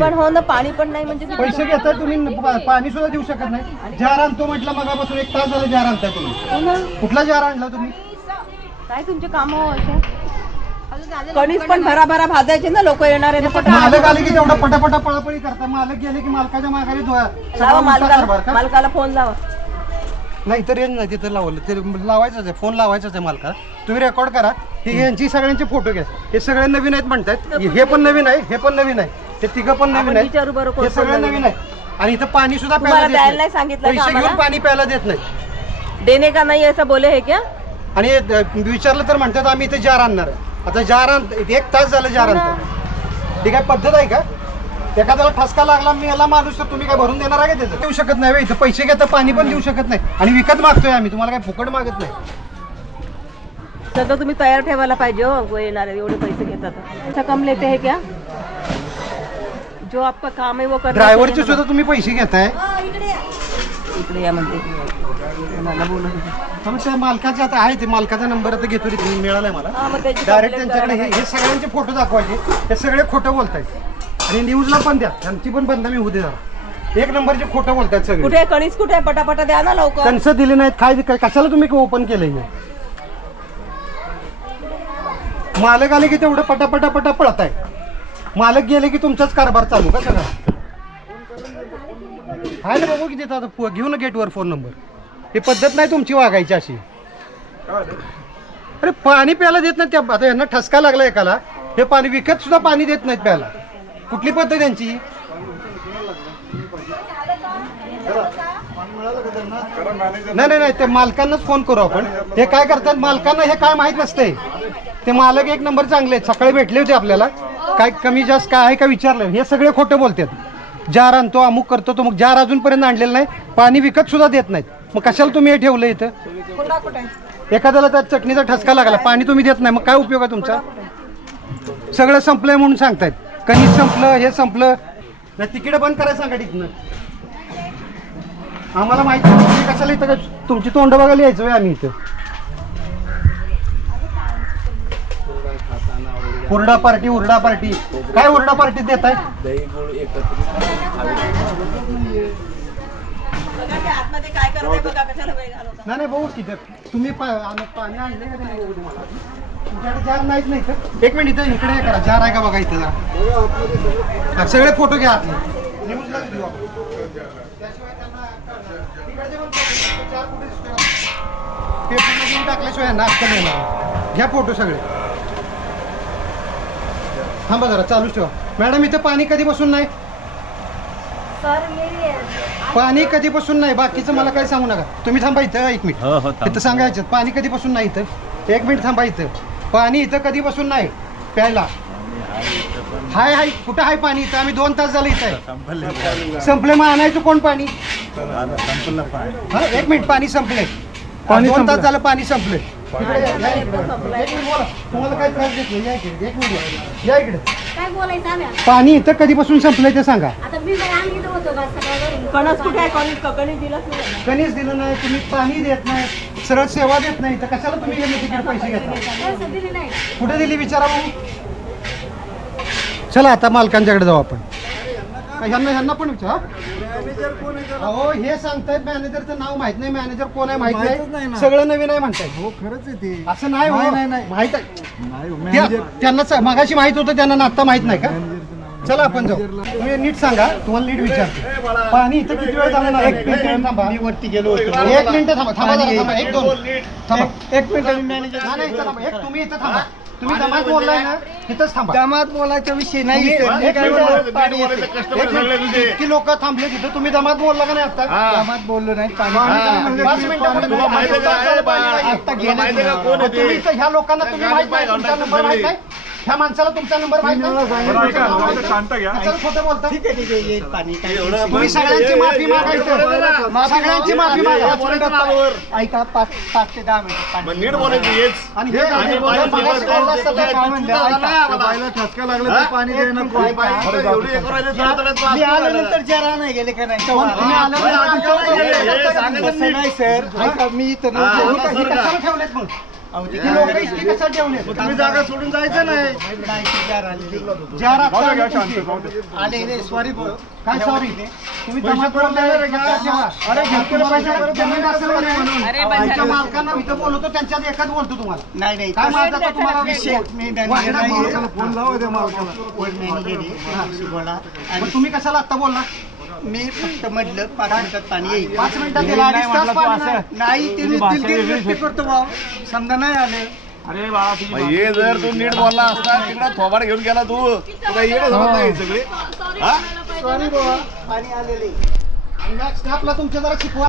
पण हो ना, पाणी पण नाही म्हणजे पैसे घेताय तुम्ही, पाणी सुद्धा देऊ शकत नाही. जार आणतो म्हटलं मगापासून 1 तास झाला जार आणताय तुम्ही. कुठला जार आणला तुम्ही? काय तुमचे काम हो असे? कणीस पण भराभरा भाजायचे ना, लोक येणार आहे. मालक आले की तेवढा पटापटा पळापळी करता, मालक गेले की मालकाच्या माघारी लावा मालकाला फोन लावा. नाही तर रेंज नाही तिथं लावलं ते लावायचंच आहे, फोन लावायचाच आहे मालकाला. तुम्ही रेकॉर्ड करा. ही यांची सगळ्यांचे फोटो घ्या. हे सगळे नवीन आहेत म्हणतात, हे पण नवीन आहे, हे पण नवीन आहे, हे तिघं पण नवीन आहेत, हे सगळे नवीन आहे. आणि इथं पाणी सुद्धा प्यायला नाही सांगितलं, पैसे घेऊन पाणी प्यायला देत नाही. देणे का नाही असं बोले हे क्या? आणि विचारलं तर म्हणतात आम्ही इथे जार आणणार आहे. आता जार 1 तास झालं जार आणतात. ही काय पद्धत आहे का? एखाद्याला ठसका लागला मी याला माणूस तर तुम्ही काय भरून देणार आहे का? त्याचं देऊ शकत नाही. इथं पैसे घेता पाणी पण देऊ शकत नाही आणि विकत मागतोय आम्ही, तुम्हाला काय फुकट मागत नाही. सगळं तुम्ही तयार ठेवायला पाहिजे हो, येणार एवढे पैसे घेतात. अच्छा कम लेते हैं क्या? जो आपका काम है वो कर. ड्रायव्हरचे सुद्धा तुम्ही पैसे घेताय. इकडे या म्हणते मला बोलत त्या मालकाचा आता आहे, ते मालकाचा नंबर आता घेतो, मिळालाय मला. डायरेक्ट त्यांच्याकडे हे सगळ्यांचे फोटो दाखवायचे. हे सगळे खोटं बोलतायत आणि न्यूजला पण द्या, त्यांची पण बंद मी होऊ दे जरा. 1 नंबरचे खोटं बोलतायत सगळे. कुठे कणीस कुठे आहे? पटापटा द्या ना लवकर. कणसं दिले नाहीत, काय कशाला तुम्ही ओपन केलंय? मालक आले की तेवढं पटापटा पळताय. मालक गेले की तुमचाच कारभार चालू का सगळं? आहे ना बाबू की देतात, घेऊ ना गेटवर फोन नंबर. ही पद्धत नाही तुमची वागायची अशी. अरे पाणी प्यायला देत नाही त्या, आता यांना ठसका लागला एकाला, हे पाणी विकत सुद्धा पाणी देत नाहीत प्यायला. कुठली पद्धत त्यांची? नाही ते मालकांनाच फोन करू आपण. हे काय करतात, मालकांना हे काय माहित नसतंय. ते मालक 1 नंबर चांगले आहेत, सकाळी भेटले होते आपल्याला, काय कमी जास्त काय आहे का विचारलं. हे सगळे खोटं बोलतात. जार आणतो अमुक करतो तो, मग जार अजूनपर्यंत आणलेलं नाही, पाणी विकत सुद्धा देत नाहीत. मग कशाला तुम्ही हे ठेवलं इथं? एखाद्याला त्या चटणीचा ठसका लागला, पाणी तुम्ही देत नाही, मग काय उपयोग आहे तुमचा? सगळं संपलंय म्हणून सांगतायत. कणीस संपलं, हे संपलं. नाही तिकीट बंद करायला सांगा तिथनं. आम्हाला माहिती नाही कशाला इथं तुमची तोंड बघायला यायचं आम्ही इथं. हुरडा पार्टी काय हुरडा पार्टी देत आहे? नाही भाऊ किती तुम्ही पाणी आणले का तुम्हाला? तुमच्याकडे जार नाहीच नाही तर 1 मिनिट इकडे करा, जार आहे का बघा इथं जरा. सगळे फोटो घ्या आतले, न्यूजला देऊ आपण. त्याशिवाय त्यांना पेपरला घेऊन टाकल्याशिवाय नाश्ता नाही. घ्या फोटो सगळे. थांबा जरा, चालूच ठेवा. मॅडम इथं पाणी कधीपासून नाही? पाणी कधीपासून नाही, बाकीचं मला काय सांगू नका. तुम्ही थांबा इथं 1 मिनिट. इथं सांगायचं पाणी कधीपासून नाही इथं. 1 मिनिट थांबा इथं. पाणी इथं कधीपासून नाही प्यायला? हाय कुठं आहे पाणी इथं? आम्ही 2 तास झालं इथं आहे. संपले मग आणायचं कोण पाणी? 1 मिनिट, पाणी संपले. 2 तास झालं पाणी संपले. तुम्हाला काय त्रास देत नाही, या इकडे. 1 मिनिट या इकडे. पाणी इथं कधीपासून संपलंय ते सांगा. कणस कुठे आहे? कणीस दिलं नाही, तुम्ही पाणी देत नाही, सरळ सेवा देत नाही, तर कशाला तुम्ही तिकीट पैसे घेता? कुठे दिली विचारा मग. चला आता मालकांच्याकडे जाऊ आपण. ह्यांना पण विचार. अहो हे सांगतायत मॅनेजरचं नाव माहित नाही, मॅनेजर कोण आहे माहित नाही, सगळं नवीन आहे म्हणताय. हो खरंच आहे ते. असं नाही हो, माहित आहे त्यांना. मगाशी माहित होतं त्यांना, आता माहित नाही का? चला आपण जाऊ. तुम्ही नीट सांगा, तुम्हाला नीट विचारतो. पाणी इथं किती वेळ झाला? 1 मिनिट थांबा. मी वरती गेलो होतो. 1 मिनिट थांबा. 1-2 थांबा. 1 मिनिट. तुम्ही इथं थांबा. तुम्ही जमात बोललाय ना, इथंच थांबा. जमात बोलायचा विषय नाही. इतकी लोक थांबले तिथं, तुम्ही जमात बोलला का नाही? आता जमात बोललो नाही. 5 मिनिटं आता गेले. ह्या लोकांना तुम्ही माहित नाही, तुमचा नंबर माहित नाही, ह्या माणसाला तुमचा नंबर माहित नाही. शांत घ्या. खोटं बोलता. ठीक आहे पाणी तुम्ही सगळ्यांची माफी मागायचं, सगळ्यांची माफी मागा. ऐका 5 ते 10 मिनिट नीट बोलायचं हेच. आणि हे ठसका लागला तर पाणी देणं. मी आल्यानंतर जरा नाही गेले का नाही? नाही सर, ऐका मी इथं कशाला ठेवलेत मग? अहो, ते ही लोक इतकी कशाला ठेवले तुम्ही जागा सोडून जायचं नाही ते जार आलेले. जार आता आली तुमची. आले रे सॉरी काय सॉरी तुम्ही जमा करून देणार आहे का? अरे घेतलेले पैसे परत देणार नसेल म्हणे म्हणून. अरे आमच्या मालकांना इथं बोलवतो त्यांच्यात एकच बोलतो तुम्हाला नाही नाही काय माझा तुम्हाला विषय मी वाहिदात मालकाला फोन लावा त्या मालकाला बोला मग तुम्ही कशाला आता बोलला मी फक्त म्हटलं 5 मिनिटात पाणी येईल 5 मिनिटात गेला 2.5 तास पाणी नाही. नाही ते मी दिलगिरी व्यक्त करतो भाऊ समजा नाही आले हे जर तू नीट बोलला असता तिकडे थोबाड घेऊन गेला तू तुला येणं समजत नाही सगळे हा सॉरी बाबा पाणी आलेले स्टाफला तुमच्या जरा शिकवा